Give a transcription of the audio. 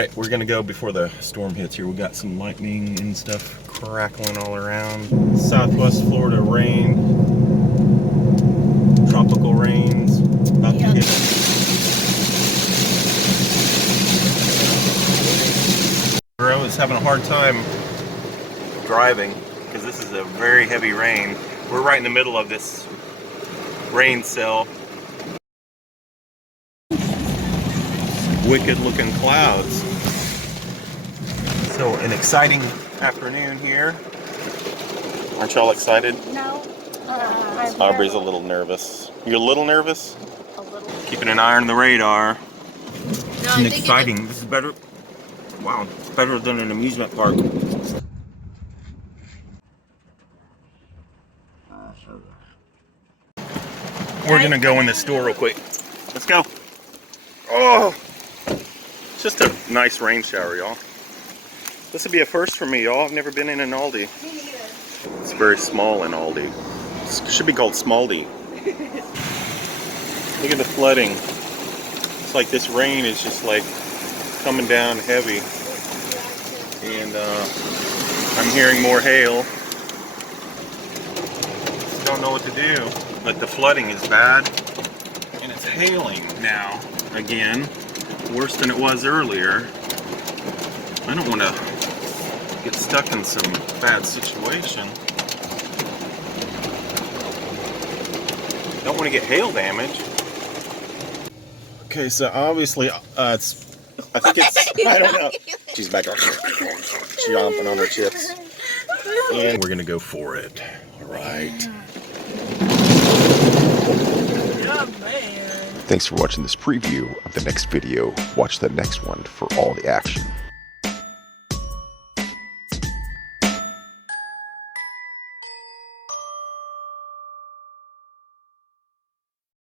Alright, we're gonna go before the storm hits here. We got some lightning and stuff crackling all around. Southwest Florida rain. Tropical rains. About to hit. Bro is having a hard time driving because this is a very heavy rain. We're right in the middle of this rain cell. Wicked looking clouds. So an exciting afternoon here. Aren't y'all excited? No. Aubrey's a little nervous. You're a little nervous? A little. Keeping an eye on the radar. No, And exciting. This is better. Wow, it's better than an amusement park. We're gonna go in the store real quick. Let's go. Oh, just a nice rain shower, y'all. This would be a first for me, y'all. I've never been in an Aldi. Me neither. It's very small in Aldi. It should be called Smaldi. Look at the flooding. It's like this rain is just like coming down heavy. And I'm hearing more hail. Just don't know what to do. But the flooding is bad. And it's hailing now again. Worse than it was earlier. I don't want to get stuck in some bad situation. Don't want to get hail damage. Okay, so obviously I think it's, I don't know. She's back on, chomping on her chips. And we're gonna go for it. All right. Yeah, man. Thanks for watching this preview of the next video. Watch the next one for all the action.